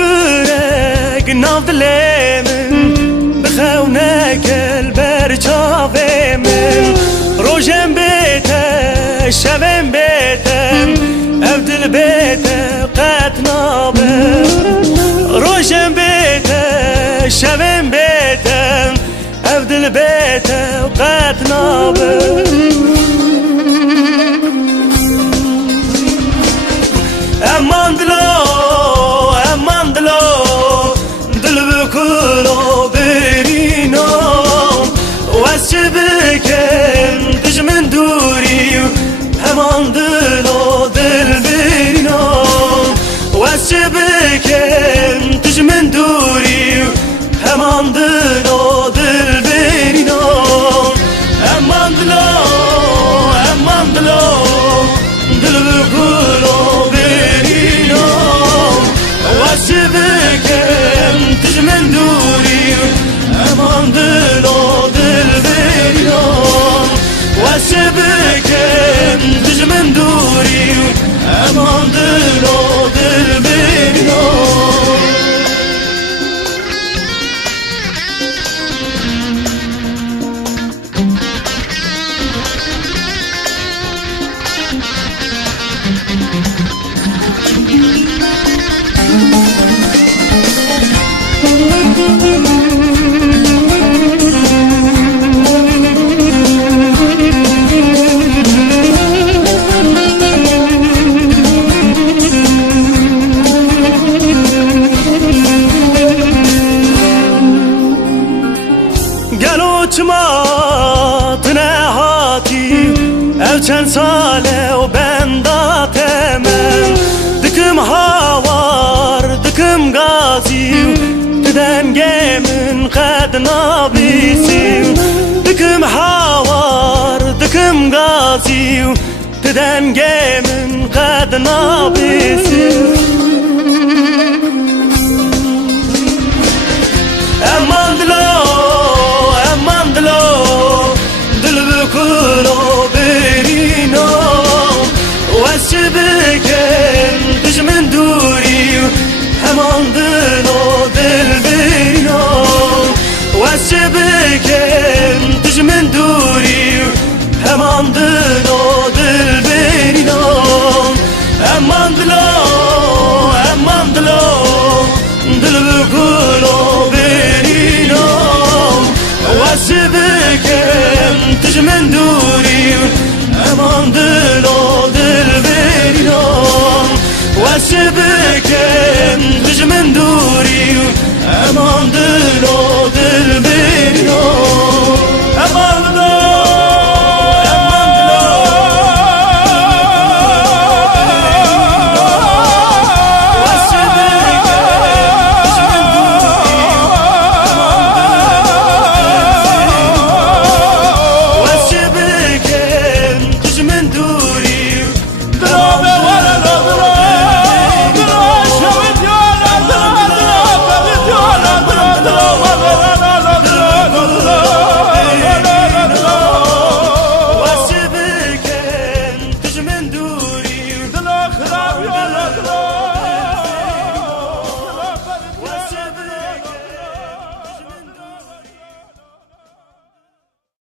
گرگ ناو دل من بخونه کل بر چاوه من روشم بیته شبم بیتم او دل بیته قد نابه روشم بیته شبم بیتم او دل بیته قد نابه امان دلو دل بکلو برینو واسه بکن دجمن دوری امان دلو دل برینو واسه بکن دجمن دوری امان دلو دل برینو امان دلو دل بکلو واسبكم تجمن دوري امان دلو دل بينو واسبكم تجمن دوري امان دلو دل بينو ما تنهاتي او چند ساله و بنداتم دکم هاوار دکم غازی تدنگ من قد نابیسی دکم هاوار دکم غازی تدنگ من قد نابیسی امان دل بکلو برینو واسبکن دجمن دوری امان دلو دل برینو واسبکن دجمن دوری امان دلو دل برینو امان دلو دل بکلو برینو واسبكم تجمن دوري امان دلو دل بينو واسبكم تجمن